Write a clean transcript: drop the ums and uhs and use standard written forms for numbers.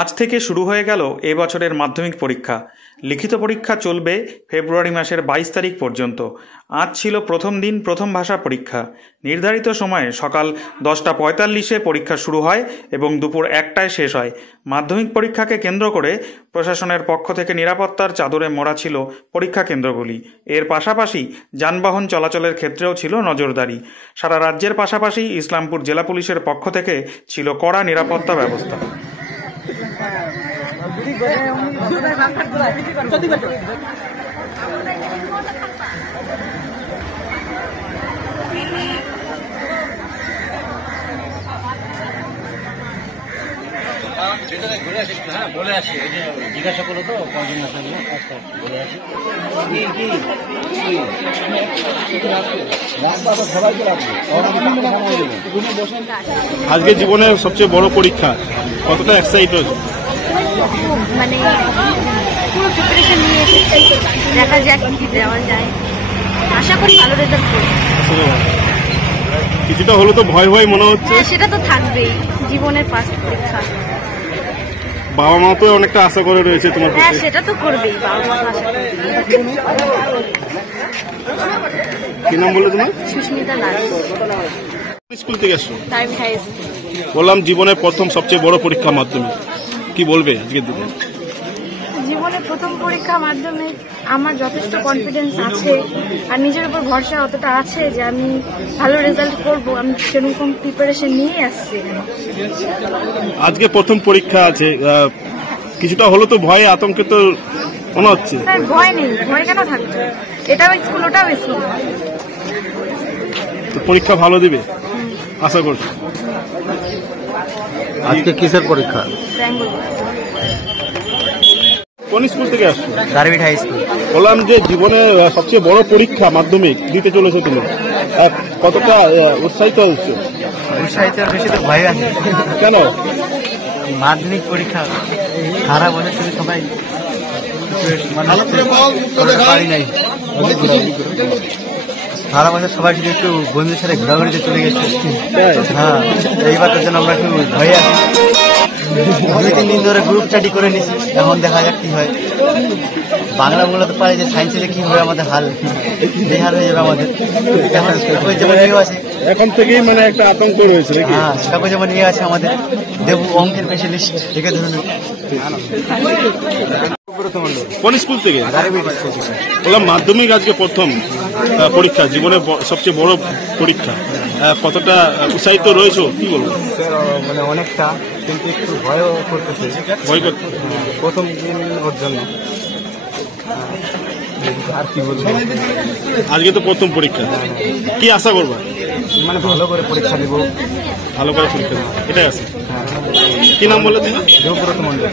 আজ থেকে শুরু হয়ে গেল এবছরের মাধ্যমিক পরীক্ষা। লিখিত পরীক্ষা চলবে ফেব্রুয়ারি মাসের 22 তারিখ পর্যন্ত। আজ ছিল প্রথম দিন প্রথম ভাষা পরীক্ষা। নির্ধারিত সময়ে সকাল 10:45-এ পরীক্ষা শুরু হয় এবং দুপুর 1টায় শেষ হয়। মাধ্যমিক পরীক্ষাকে কেন্দ্র করে প্রশাসনের পক্ষ থেকে নিরাপত্তার চাদরে মোড়া ছিল পরীক্ষা কেন্দ্রগুলি। এর পাশাপাশি যানবাহন চলাচলের ক্ষেত্রেও ছিল নজরদারি। সারা রাজ্যের পাশাপাশি ইসলামপুর জেলা পুলিশের পক্ষ থেকে ছিল কড়া নিরাপত্তা ব্যবস্থা। জিজ্ঞাসা করলো তো কজন বলে আসি আজকে জীবনের সবচেয়ে বড় পরীক্ষা, কতটা এক্সাইটেড? মানে পুরো প্রিপারেশন নিয়ে দেখা যাক কি দেওয়া যায়। আশা করি ভালো রেজাল্ট করব। কিছুটা হলো তো ভয় ভয় মনে হচ্ছে। সেটা তো থাকবেই, জীবনের ফার্স্ট পরীক্ষা। বাবা মা তো অনেকটা আশা করে রয়েছে তোমার কাছে। হ্যাঁ, সেটা তো করবেই, বাবা মা আশা করে। কি নাম বললে তোমার? সুস্মিতা লাল। স্কুল থেকে এসছো? Private high school. বললাম জীবনের প্রথম সবচেয়ে বড় পরীক্ষা মাধ্যমিক, কি বলবে আজকের দিনে? জীবনের প্রথম পরীক্ষা মাধ্যমিক, আমার যথেষ্ট কনফিডেন্স আছে আর নিজের উপর ভরসা অতটা আছে যে আমি ভালো রেজাল্ট করব। আমি সেরকম প্রিপারেশন নিয়ে আসছি। আজকে প্রথম পরীক্ষা আছে, কিছুটা হলো তো ভয়ে আতঙ্কে তো মনে হচ্ছে। স্যার ভয় নেই, ভয় কেন থাকবে? এটাও স্কুল ওটাও স্কুল। তো পরীক্ষা ভালো দিবে আশা করছি। আজকে কিসের পরীক্ষা? কোন স্কুল থেকে আসছো? Private high school. বললাম যে জীবনের সবচেয়ে বড় পরীক্ষা মাধ্যমিক দিতে চলেছো তুমি, কতটা উৎসাহিত হচ্ছে? উৎসাহিত বেশি তো ভয় আছে। কেন? মাধ্যমিক পরীক্ষা খারাপ হলে তুমি সবাই পারি নাই, খারাপ হলে সবাই শুধু একটু বন্ধুদের সাথে ঘোরাঘুরিতে চলে গেছে। হ্যাঁ, এইবার তো যেন আমরা একটু ভয়ে আছি। 2-3 দিন ধরে গ্রুপ স্টাডি করে নিছি, এখন দেখা যাক কি হয়। বাংলা তো পারে যে সায়েন্সে কি হবে, আমাদের হাল বেহাল হয়ে যাবে আমাদের। এখন যেমন ইয়ে আছে, এখন থেকেই মানে একটা আতঙ্ক রয়েছে। হ্যাঁ, সেটা যেমন ইয়ে আছে আমাদের দেবু অঙ্কের স্পেশালিস্ট দেখে ধরুন। কোন স্কুল থেকে? বললাম মাধ্যমিক আজকে প্রথম পরীক্ষা, জীবনের সবচেয়ে বড় পরীক্ষা, কতটা উৎসাহিত রয়েছে কি বলবো? মানে অনেকটা, কিন্তু একটু ভয়ও করতেছে। ভয় করতে প্রথম দিন ওর জন্য আর কি বলবো। আজকে তো প্রথম পরীক্ষা, কি আশা করবা? মানে ভালো করে পরীক্ষা দিব। ভালো করে পরীক্ষা দিব, এটাই আছে। কি নাম বললে তুমি? দেবব্রত মন্ডল।